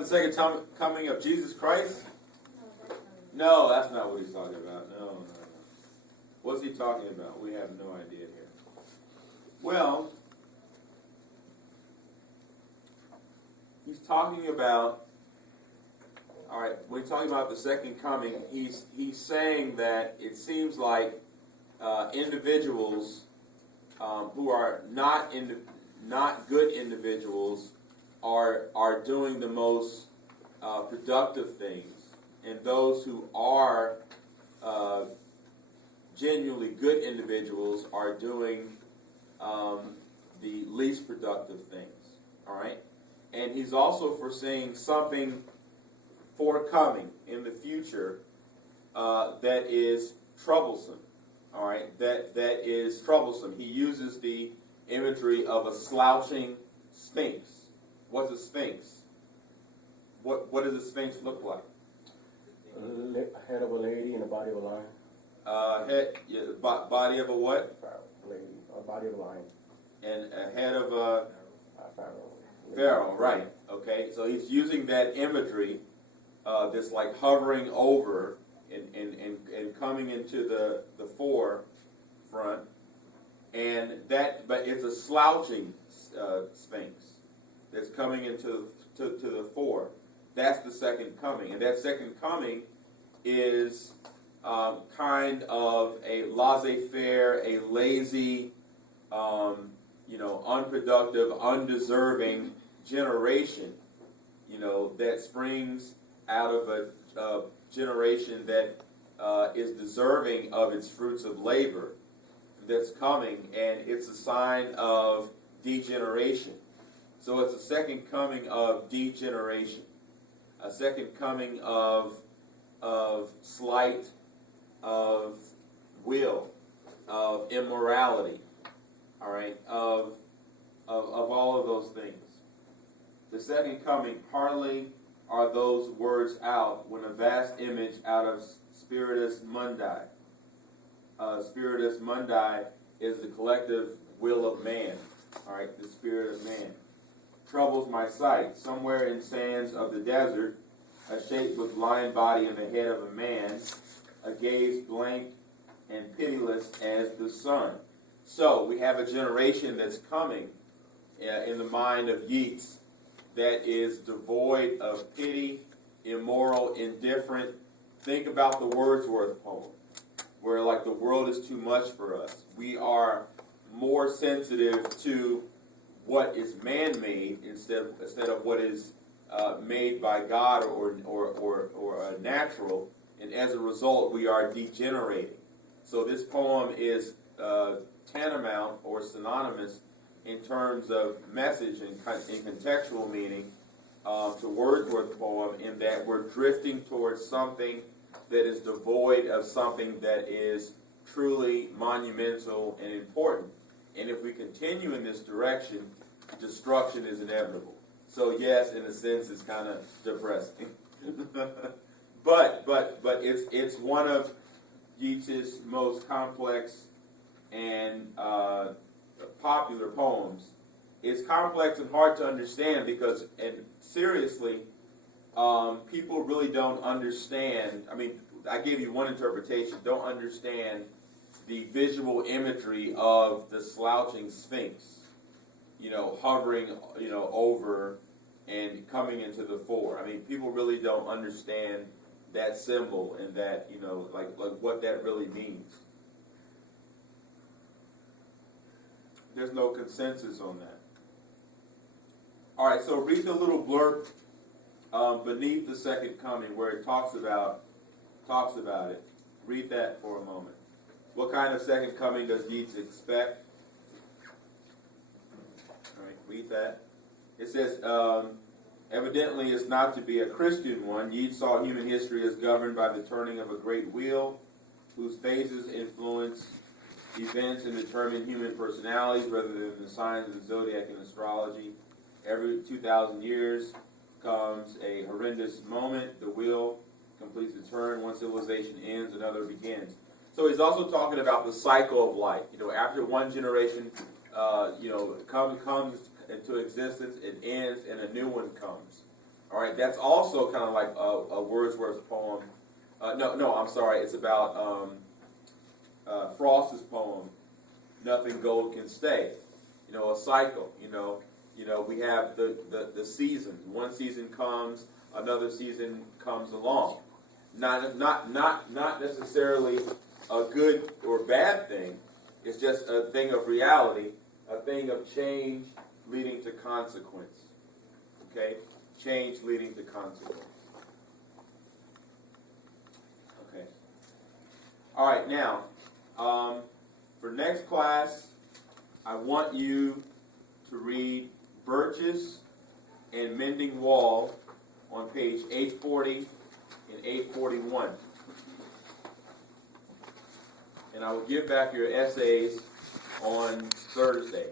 the second coming of Jesus Christ? No, that's not what he's talking about. No. What's he talking about? We have no idea here. Well, he's talking about, all right, when he's talking about the second coming, he's saying that it seems like individuals who are not good individuals are doing the most productive things, and those who are genuinely good individuals are doing the least productive things. All right, and he's also foreseeing something forthcoming in the future that is troublesome. All right, that is troublesome. He uses the imagery of a slouching sphinx. What's a sphinx? What does a sphinx look like? A head of a lady and a body of a lion. Body of a what? Lady, a body of a lion. And a head of a pharaoh. Pharaoh, right? Okay, so he's using that imagery that's like hovering over and coming into the forefront, and but it's a slouching sphinx that's coming into the fore. That's the second coming, and that second coming is kind of a laissez-faire, a lazy, unproductive, undeserving generation, that springs out of a generation that is deserving of its fruits of labor that's coming, and it's a sign of degeneration. So it's a second coming of degeneration, a second coming of slight, of will, of immorality, all right, of all of those things. The second coming, hardly are those words out when a vast image out of Spiritus Mundi. Spiritus Mundi is the collective will of man, all right, the spirit of man. Troubles my sight. Somewhere in sands of the desert, a shape with lion body and the head of a man, a gaze blank and pitiless as the sun. So we have a generation that's coming in the mind of YEATS that is devoid of pity, immoral, indifferent. Think about the Wordsworth poem, where like the world is too much for us. We are more sensitive to what is man-made instead of what is made by God or natural, and as a result, we are degenerating. So this poem is tantamount or synonymous in terms of message and contextual meaning to Wordsworth's poem, in that we're drifting towards something that is devoid of something that is truly monumental and important. And if we continue in this direction, destruction is inevitable. So yes, in a sense, it's kind of depressing. but it's one of Yeats's most complex and popular poems. It's complex and hard to understand because, and seriously, people really don't understand. I mean, I gave you one interpretation. Don't understand the visual imagery of the slouching sphinx, hovering, over and coming into the fore. I mean, people really don't understand that symbol and that, like what that really means. There's no consensus on that. All right, so read the little blurb beneath the second coming where it talks about it. Read that for a moment. What kind of second coming does Yeats expect? All right, read that. It says, evidently it's not to be a Christian one. Yeats saw human history as governed by the turning of a great wheel, whose phases influence events and determine human personalities rather than the signs of the zodiac and astrology. Every 2,000 years comes a horrendous moment. The wheel completes the turn. One civilization ends, another begins. So he's also talking about the cycle of life. After one generation, comes into existence, it ends, and a new one comes. All All right, that's also kind of like a Wordsworth poem. No, I'm sorry. It's about Frost's poem. Nothing gold can stay. You know, a cycle. You know, we have the seasons. One season comes, another season comes along. Not necessarily a good or bad thing. It's just a thing of reality, a thing of change leading to consequence. Okay? Change leading to consequence. Okay. All right, now, for next class, I want you to read Birches and Mending Wall on page 840 and 841. And I will give back your essays on Thursday.